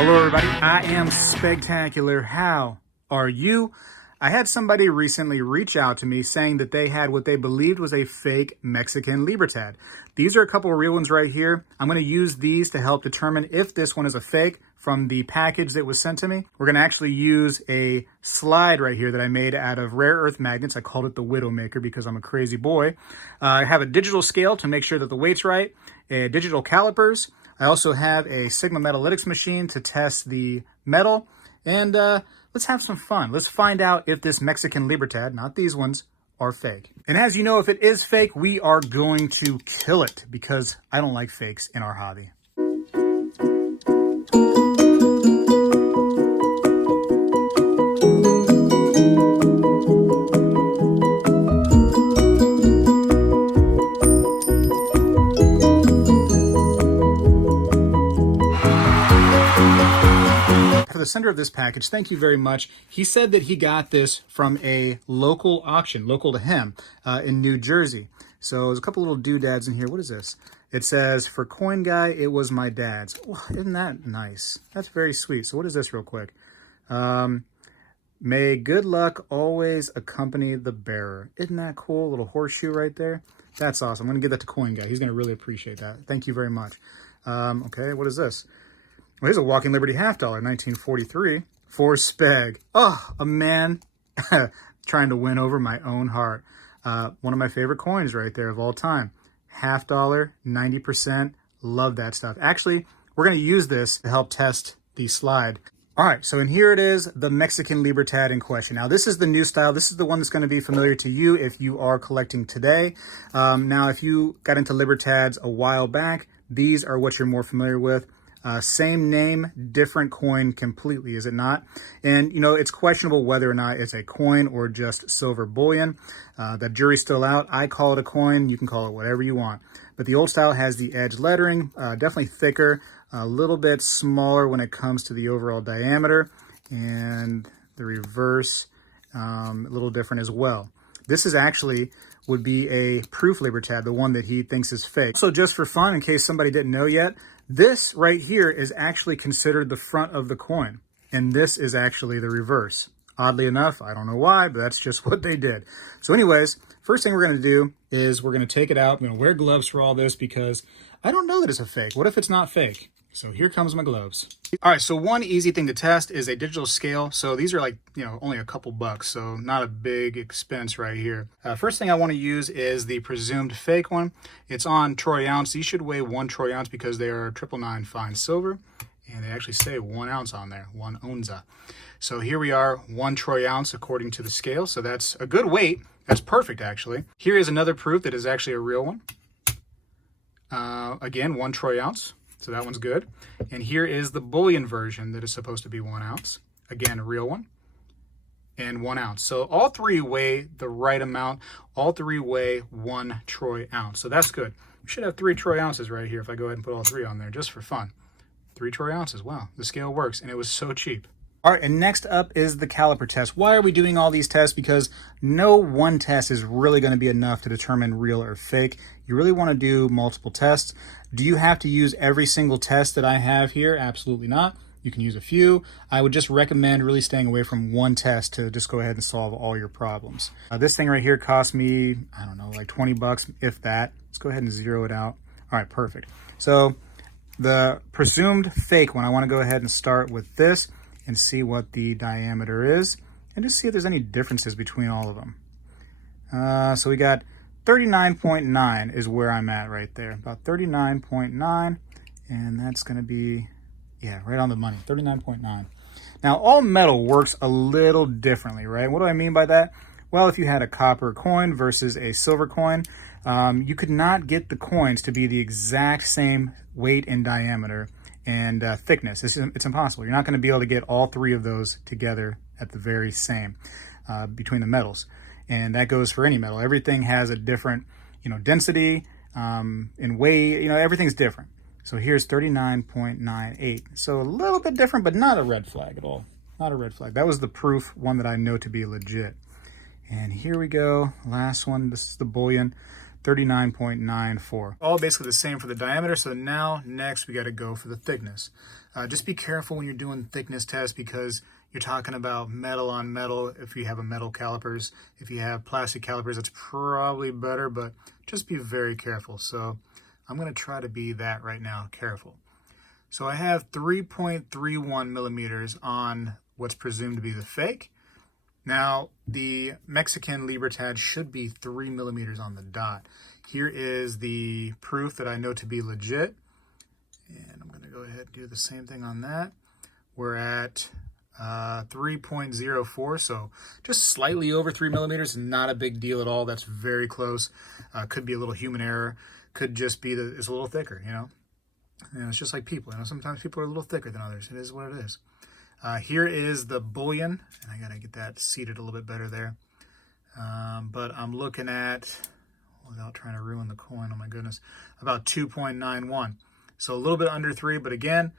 Hello everybody, I am Spegtacular. How are you? I had somebody recently reach out to me saying that they had what they believed was a fake Mexican Libertad. These are a couple of real ones right here. I'm going to use these to help determine if this one is a fake from the package that was sent to me. We're going to actually use a slide right here that I made out of rare earth magnets. I called it the Widowmaker because I'm a crazy boy. I have a digital scale to make sure that the weight's right, digital calipers. I also have a Sigma Metalytics machine to test the metal, and let's have some fun. Let's find out if this Mexican Libertad, not these ones, are fake. And as you know, if it is fake, we are going to kill it because I don't like fakes in our hobby. For the sender of this package, thank you very much. He said that he got this from a local auction, local to him, in New Jersey. So there's a couple little doodads in here. What is this? It says, for coin guy, it was my dad's. Oh, isn't that nice? That's very sweet. So what is this real quick? May good luck always accompany the bearer. Isn't that cool? Little horseshoe right there. That's awesome. I'm going to give that to coin guy. He's going to really appreciate that. Thank you very much. Okay, what is this? Well, here's a Walking Liberty $half, 1943, for Speg. Oh, a man trying to win over my own heart. One of my favorite coins right there of all time. $half, 90%. Love that stuff. Actually, we're going to use this to help test the slide. All right, so and here it is, the Mexican Libertad in question. Now, this is the new style. This is the one that's going to be familiar to you if you are collecting today. Now, if you got into Libertads a while back, these are what you're more familiar with. Same name, different coin completely, is it not? And, you know, it's questionable whether or not it's a coin or just silver bullion. The jury's still out. I call it a coin. You can call it whatever you want. But the old style has the edge lettering, definitely thicker, a little bit smaller when it comes to the overall diameter, and the reverse a little different as well. This is actually would be a proof Libertad, the one that he thinks is fake. So just for fun, in case somebody didn't know yet, this right here is actually considered the front of the coin, and this is actually the reverse. Oddly enough, I don't know why, but that's just what they did. So anyways, first thing we're going to do is we're going to take it out. I'm going to wear gloves for all this because I don't know that it's a fake. What if it's not fake? So here comes my gloves. All right, so one easy thing to test is a digital scale. So these are like, you know, only a couple bucks, so not a big expense right here. First thing I want to use is the presumed fake one. It's on troy ounce. These should weigh 1 troy ounce because they are 999 fine silver, and they actually say 1 ounce on there, 1 onza. So here we are, 1 troy ounce according to the scale. So that's a good weight. That's perfect, actually. Here is another proof that is actually a real one. Again, 1 troy ounce. So that one's good. And here is the bullion version that is supposed to be 1 ounce. Again, a real one. And 1 ounce. So all three weigh the right amount. All three weigh 1 troy ounce. So that's good. We should have 3 troy ounces right here if I go ahead and put all 3 on there just for fun. 3 troy ounces. Wow, the scale works. And it was so cheap. All right, and next up is the caliper test. Why are we doing all these tests? Because no one test is really going to be enough to determine real or fake. You really want to do multiple tests. Do you have to use every single test that I have here? Absolutely not. You can use a few. I would just recommend really staying away from one test to just go ahead and solve all your problems. This thing right here cost me, I don't know, like 20 bucks, if that. Let's go ahead and zero it out. All right, perfect. So the presumed fake one, I want to go ahead and start with this and see what the diameter is, and just see if there's any differences between all of them. So we got 39.9 is where I'm at right there, about 39.9, and that's gonna be, yeah, right on the money, 39.9. Now, all metal works a little differently, right? What do I mean by that? Well, if you had a copper coin versus a silver coin, you could not get the coins to be the exact same weight and diameter and thickness. It's impossible. You're not going to be able to get all 3 of those together at the very same between the metals. And that goes for any metal. Everything has a different, you know, density and weight. You know, everything's different. So here's 39.98. So a little bit different, but not a red flag at all. Not a red flag. That was the proof one that I know to be legit. And here we go. Last one. This is the bullion. 39.94. All basically the same for the diameter. So now next we got to go for the thickness. Just be careful when you're doing thickness tests because you're talking about metal on metal. If you have a metal calipers, if you have plastic calipers, that's probably better, but just be very careful. So I'm going to try to be that right now, careful. So I have 3.31 millimeters on what's presumed to be the fake. Now, the Mexican Libertad should be 3 millimeters on the dot. Here is the proof that I know to be legit. And I'm going to go ahead and do the same thing on that. We're at 3.04, so just slightly over 3 millimeters. Not a big deal at all. That's very close. Could be a little human error. Could just be that it's a little thicker, you know. It's just like people. You know, sometimes people are a little thicker than others. It is what it is. Here is the bullion, and I gotta get that seated a little bit better there. But I'm looking at, without trying to ruin the coin, oh my goodness, about 2.91. So a little bit under 3, but again,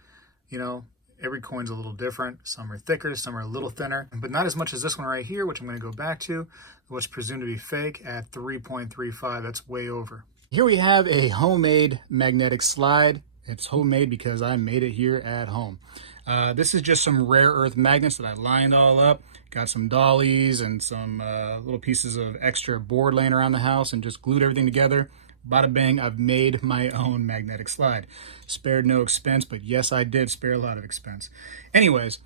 you know, every coin's a little different. Some are thicker, some are a little thinner, but not as much as this one right here, which I'm gonna go back to, what's presumed to be fake at 3.35. That's way over. Here we have a homemade magnetic slide. It's homemade because I made it here at home. This is just some rare earth magnets that I lined all up. Got some dollies and some little pieces of extra board laying around the house and just glued everything together. Bada bang, I've made my own magnetic slide. Spared no expense, but yes, I did spare a lot of expense. Anyways,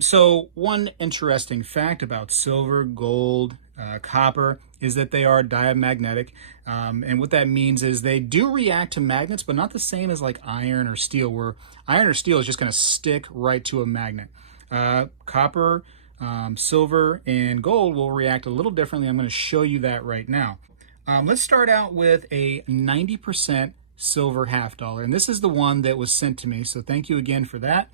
so one interesting fact about silver, gold, copper is that they are diamagnetic. And what that means is they do react to magnets, but not the same as like iron or steel, where iron or steel is just going to stick right to a magnet. Copper, silver, and gold will react a little differently. I'm going to show you that right now. Let's start out with a 90% silver half dollar. And this is the one that was sent to me. So thank you again for that.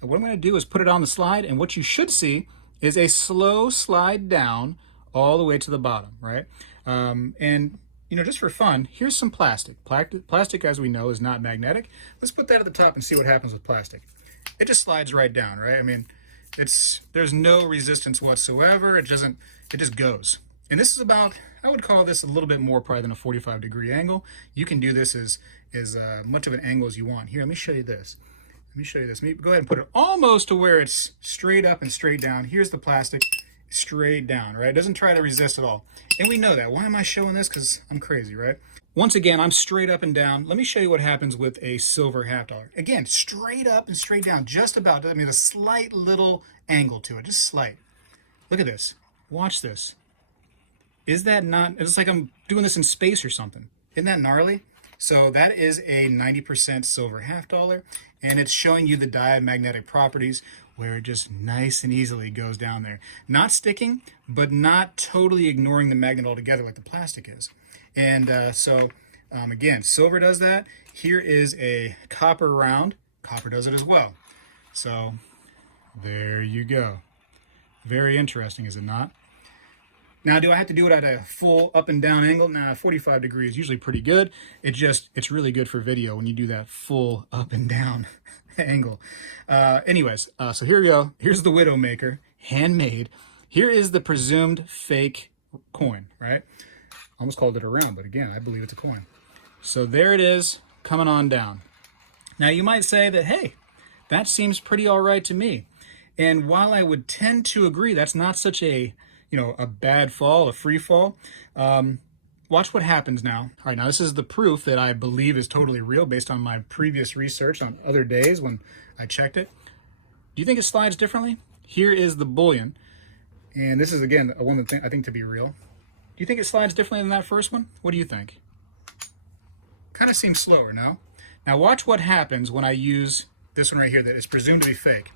And what I'm going to do is put it on the slide. And what you should see is a slow slide down all the way to the bottom, right? And, you know, just for fun, here's some plastic. Plastic, as we know, is not magnetic. Let's put that at the top and see what happens with plastic. It just slides right down, right? I mean, there's no resistance whatsoever. It just goes. And this is about, I would call this a little bit more probably than a 45-degree angle. You can do this as much of an angle as you want. Here, let me show you this. Let me show you this. Let me go ahead and put it almost to where it's straight up and straight down. Here's the plastic, straight down, right? It doesn't try to resist at all. And we know that. Why am I showing this? Because I'm crazy, right? Once again, I'm straight up and down. Let me show you what happens with a silver half dollar. Again, straight up and straight down, just about. I mean, a slight little angle to it, just slight. Look at this. Watch this. Is that not, it's like I'm doing this in space or something. Isn't that gnarly? So that is a 90% silver half dollar, and it's showing you the diamagnetic properties where it just nice and easily goes down there. Not sticking, but not totally ignoring the magnet altogether like the plastic is. And again, silver does that. Here is a copper round. Copper does it as well. So there you go. Very interesting, is it not? Now, do I have to do it at a full up and down angle? Nah, 45 degrees is usually pretty good. It's really good for video when you do that full up and down angle. So here we go. Here's the Widowmaker, handmade. Here is the presumed fake coin, right? Almost called it a round, but again, I believe it's a coin. So there it is, coming on down. Now, you might say that, hey, that seems pretty all right to me. And while I would tend to agree, that's not such a bad fall, a free fall. Watch what happens now. All right, now this is the proof that I believe is totally real based on my previous research on other days when I checked it. Do you think it slides differently? Here is the bullion. And this is, again, one that I think to be real. Do you think it slides differently than that first one? What do you think? Kind of seems slower, no? Now watch what happens when I use this one right here that is presumed to be fake.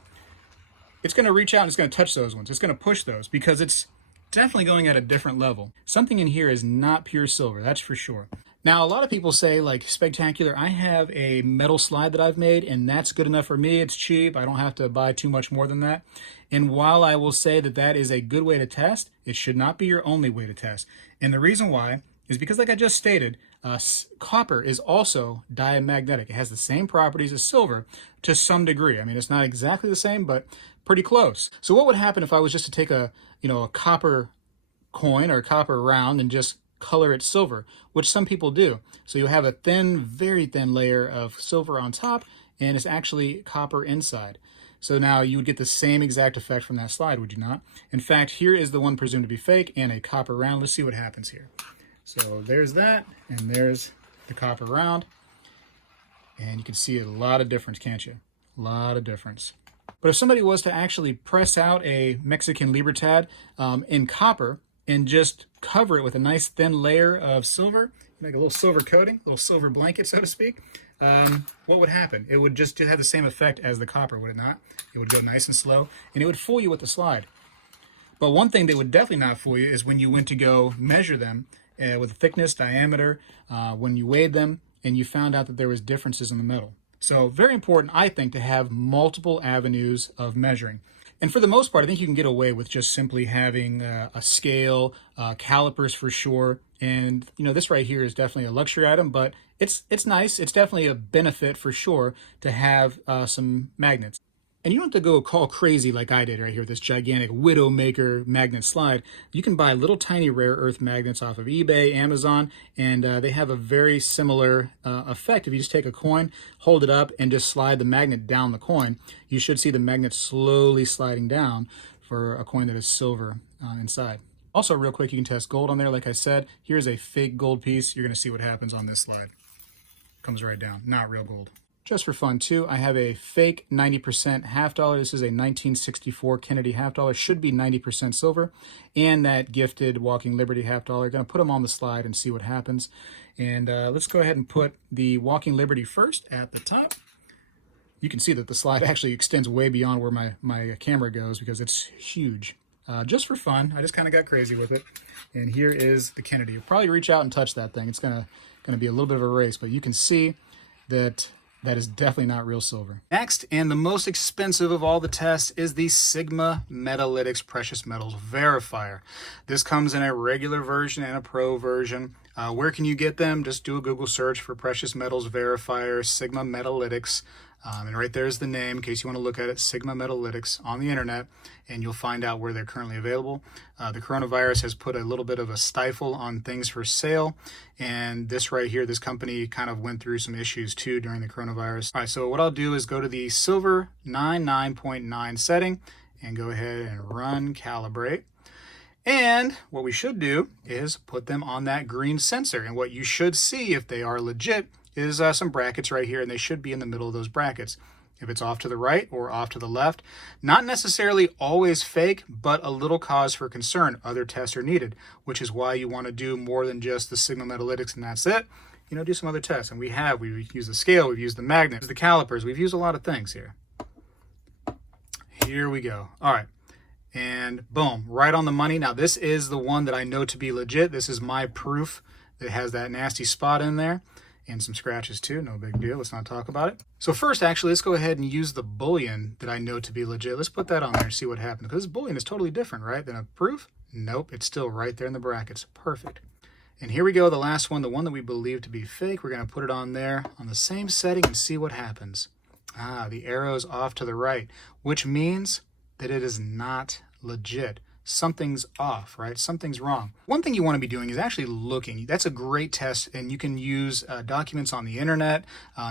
It's going to reach out and it's going to touch those ones. It's going to push those because it's definitely going at a different level. Something in here is not pure silver, that's for sure. Now, a lot of people say, like, Spegtacular, I have a metal slide that I've made, and that's good enough for me. It's cheap. I don't have to buy too much more than that. And while I will say that that is a good way to test, it should not be your only way to test. And the reason why is because, like I just stated, copper is also diamagnetic. It has the same properties as silver to some degree. I mean, it's not exactly the same, but pretty close. So what would happen if I was just to take a copper coin or a copper round and just color it silver, which some people do. So you'll have a thin, very thin layer of silver on top, and it's actually copper inside. So now you would get the same exact effect from that slide, would you not? In fact, here is the one presumed to be fake and a copper round. Let's see what happens here. So there's that, and there's the copper round. And you can see a lot of difference, can't you? A lot of difference. But if somebody was to actually press out a Mexican Libertad in copper and just cover it with a nice thin layer of silver, like a little silver coating, a little silver blanket, so to speak, what would happen? It would just have the same effect as the copper, would it not? It would go nice and slow, and it would fool you with the slide. But one thing that would definitely not fool you is when you went to go measure them with thickness, diameter, when you weighed them, and you found out that there was differences in the metal. So very important, I think, to have multiple avenues of measuring. And for the most part, I think you can get away with just simply having a scale, calipers for sure. And this right here is definitely a luxury item, but it's nice. It's definitely a benefit for sure to have some magnets. And you don't have to go call crazy like I did right here with this gigantic Widowmaker magnet slide. You can buy little tiny rare earth magnets off of eBay, Amazon, and they have a very similar effect. If you just take a coin, hold it up, and just slide the magnet down the coin, you should see the magnet slowly sliding down for a coin that is silver inside. Also, real quick, you can test gold on there. Like I said, here's a fake gold piece. You're going to see what happens on this slide. Comes right down. Not real gold. Just for fun too, I have a fake 90% half dollar. This is a 1964 Kennedy half dollar, should be 90% silver, and that gifted Walking Liberty half dollar. Going to put them on the slide and see what happens. And let's go ahead and put the Walking Liberty first at the top. You can see that the slide actually extends way beyond where my camera goes because it's huge. Just for fun, I just kind of got crazy with it. And here is the Kennedy. You'll probably reach out and touch that thing. It's gonna be a little bit of a race, but you can see that is definitely not real silver. Next, and the most expensive of all the tests, is the Sigma Metalytics Precious Metals Verifier. This comes in a regular version and a pro version. Where can you get them? Just do a Google search for Precious Metals Verifier, Sigma Metalytics. And right there is the name, in case you want to look at it, Sigma Metalytics, on the internet, and you'll find out where they're currently available. The coronavirus has put a little bit of a stifle on things for sale, and this right here, this company kind of went through some issues too during the coronavirus. All right, so what I'll do is go to the silver 99.9 setting and go ahead and run calibrate. And what we should do is put them on that green sensor, and what you should see if they are legit is some brackets right here, and they should be in the middle of those brackets. If it's off to the right or off to the left, not necessarily always fake, but a little cause for concern. Other tests are needed, which is why you want to do more than just the Sigma Metalytics and that's it. Do some other tests. And we've used the scale, we've used the magnets, the calipers, we've used a lot of things here. Here we go. All right. And boom, right on the money. Now this is the one that I know to be legit. This is my proof that has that nasty spot in there. And some scratches too, no big deal. Let's not talk about it. So first, actually, let's go ahead and use the bullion that I know to be legit. Let's put that on there and see what happens. Because this bullion is totally different, right, than a proof? Nope, it's still right there in the brackets. Perfect. And here we go, the last one, the one that we believe to be fake. We're going to put it on there on the same setting and see what happens. The arrow's off to the right, which means that it is not legit. Something's off, right? Something's wrong. One thing you want to be doing is actually looking. That's a great test, and you can use documents on the internet.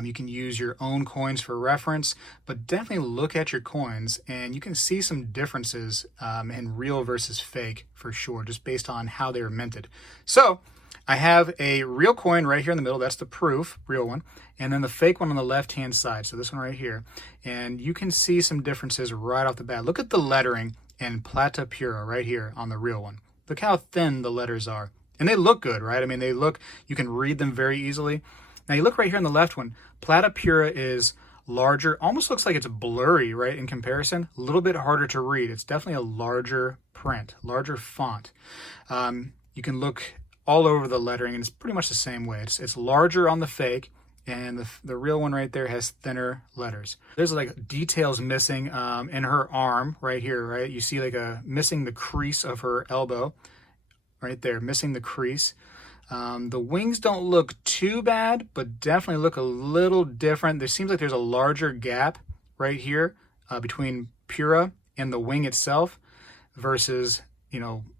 You can use your own coins for reference, but definitely look at your coins, and you can see some differences in real versus fake for sure, just based on how they were minted. So I have a real coin right here in the middle. That's the proof, real one. And then the fake one on the left-hand side. So this one right here. And you can see some differences right off the bat. Look at the lettering and Plata Pura right here on the real one. Look how thin the letters are. And they look good, right? I mean, you can read them very easily. Now you look right here on the left one, Plata Pura is larger, almost looks like it's blurry, right, in comparison. A little bit harder to read. It's definitely a larger print, larger font. You can look all over the lettering, and it's pretty much the same way. It's larger on the fake, and the real one right there has thinner letters. There's like details missing in her arm right here, right? You see like missing the crease of her elbow right there, missing the crease. The wings don't look too bad, but definitely look a little different. There seems like there's a larger gap right here between Pura and the wing itself versus,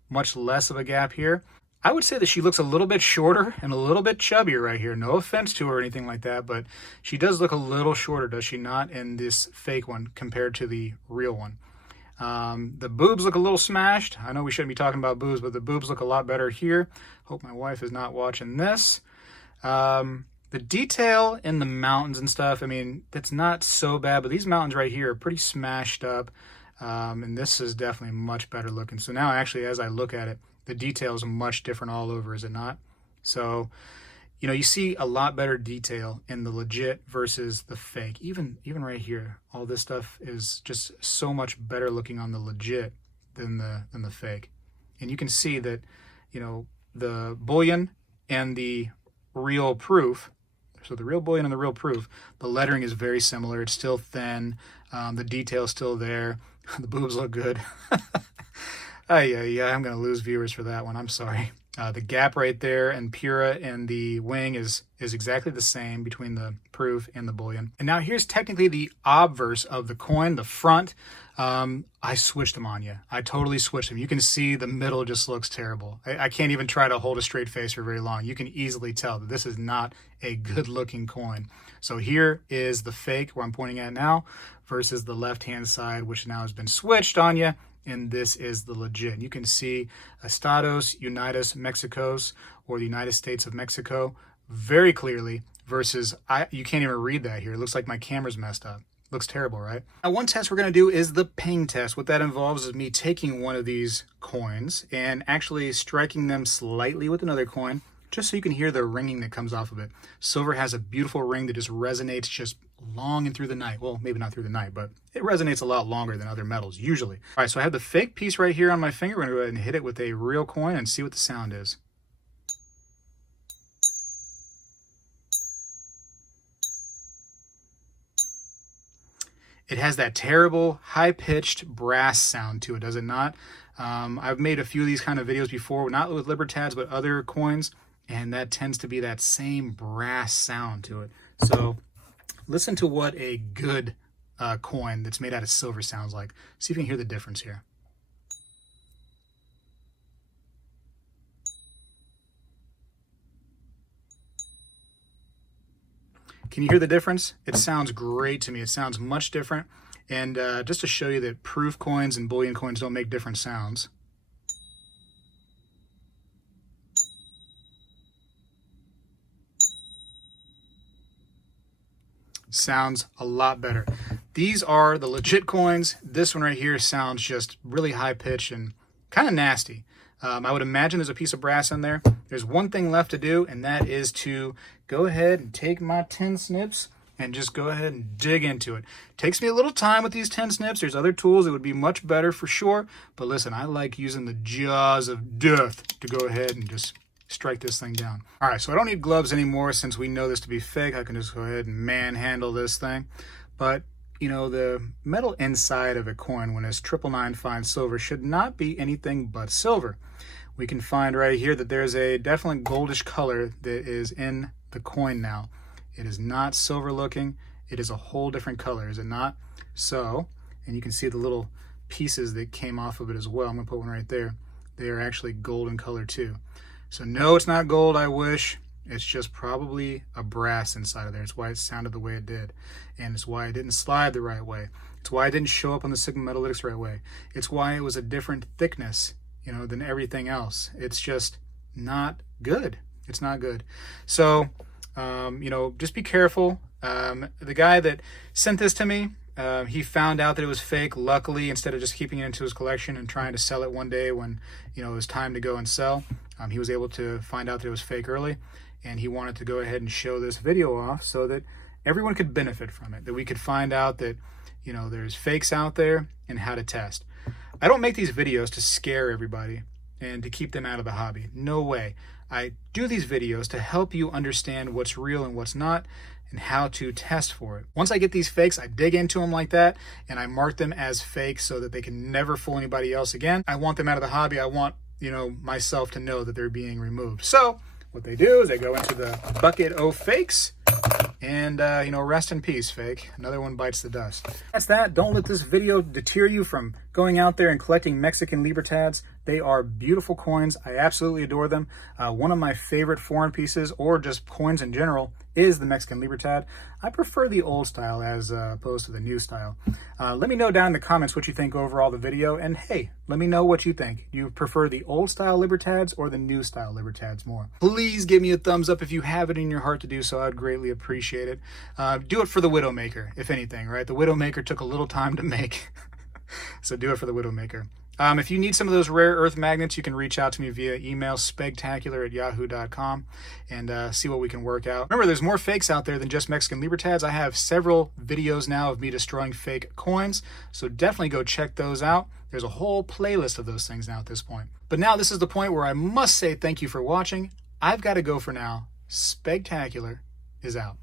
much less of a gap here. I would say that she looks a little bit shorter and a little bit chubbier right here. No offense to her or anything like that, but she does look a little shorter, does she not, in this fake one compared to the real one. The boobs look a little smashed. I know we shouldn't be talking about boobs, but the boobs look a lot better here. Hope my wife is not watching this. The detail in the mountains and stuff, I mean, that's not so bad, but these mountains right here are pretty smashed up. And this is definitely much better looking. So now actually, as I look at it, the detail is much different all over, is it not? So, you know, you see a lot better detail in the legit versus the fake. Even right here, all this stuff is just so much better looking on the legit than the fake. And you can see that, you know, the bullion and the real proof, so the real bullion and the real proof, the lettering is very similar. It's still thin. The detail is still there. The boobs look good. Yeah, I'm going to lose viewers for that one. I'm sorry. The gap right there and Pura and the wing is exactly the same between the proof and the bullion. And now here's technically the obverse of the coin, the front. I switched them on you. I totally switched them. You can see the middle just looks terrible. I can't even try to hold a straight face for very long. You can easily tell that this is not a good looking coin. So here is the fake where I'm pointing at now versus the left-hand side, which now has been switched on you. And this is the legit. You can see Estados Unidos Mexicos, or the United States of Mexico, very clearly versus, you can't even read that here. It looks like my camera's messed up. Looks terrible, right? Now, one test we're going to do is the ping test. What that involves is me taking one of these coins and actually striking them slightly with another coin, just so you can hear the ringing that comes off of it. Silver has a beautiful ring that just resonates just long and through the night. Well, maybe not through the night, but it resonates a lot longer than other metals, usually. All right, so I have the fake piece right here on my finger. We're going to go ahead and hit it with a real coin and see what the sound is. It has that terrible, high-pitched brass sound to it, does it not? I've made a few of these kind of videos before, not with Libertads, but other coins, and that tends to be that same brass sound to it. So listen to what a good coin that's made out of silver sounds like. See if you can hear the difference here. Can you hear the difference? It sounds great to me. It sounds much different. And just to show you that proof coins and bullion coins don't make different sounds. Sounds a lot better. These are the legit coins. This one right here sounds just really high pitched and kind of nasty. I would imagine there's a piece of brass in there. There's one thing left to do, and that is to go ahead and take my 10 snips and just go ahead and dig into it. Takes me a little time with these 10 snips. There's other tools that would be much better for sure. But listen, I like using the jaws of death to go ahead and just strike this thing down. All right, so I don't need gloves anymore since we know this to be fake. I can just go ahead and manhandle this thing. But you know, the metal inside of a coin, when it's 999 fine silver, should not be anything but silver. We can find right here that there's a definitely goldish color that is in the coin now. It is not silver looking. It is a whole different color, is it not? So, and you can see the little pieces that came off of it as well. I'm gonna put one right there. They are actually golden color too. So no, it's not gold, I wish. It's just probably a brass inside of there. It's why it sounded the way it did. And it's why it didn't slide the right way. It's why it didn't show up on the Sigma Metalytics the right way. It's why it was a different thickness, you know, than everything else. It's just not good. It's not good. So, you know, just be careful. The guy that sent this to me, he found out that it was fake. Luckily, instead of just keeping it into his collection and trying to sell it one day when, you know, it was time to go and sell, he was able to find out that it was fake early. And he wanted to go ahead and show this video off so that everyone could benefit from it, that we could find out that, you know, there's fakes out there and how to test. I don't make these videos to scare everybody and to keep them out of the hobby. No way. I do these videos to help you understand what's real and what's not and how to test for it. Once I get these fakes, I dig into them like that and I mark them as fake so that they can never fool anybody else again. I want them out of the hobby. I want, you know, myself to know that they're being removed. So what they do is they go into the bucket of fakes and, you know, rest in peace, fake. Another one bites the dust. That's that. Don't let this video deter you from going out there and collecting Mexican Libertads. They are beautiful coins. I absolutely adore them. One of my favorite foreign pieces, or just coins in general, is the Mexican Libertad. I prefer the old style as opposed to the new style. Let me know down in the comments what you think overall the video, and hey, let me know what you think. Do you prefer the old style Libertads or the new style Libertads more? Please give me a thumbs up if you have it in your heart to do so. I'd greatly appreciate it. Do it for the Widowmaker, if anything, right? The Widowmaker took a little time to make, so do it for the Widowmaker. If you need some of those rare earth magnets, you can reach out to me via email, spegtacular@yahoo.com, and see what we can work out. Remember, there's more fakes out there than just Mexican Libertads. I have several videos now of me destroying fake coins, so definitely go check those out. There's a whole playlist of those things now at this point. But now this is the point where I must say thank you for watching. I've got to go for now. Spegtacular is out.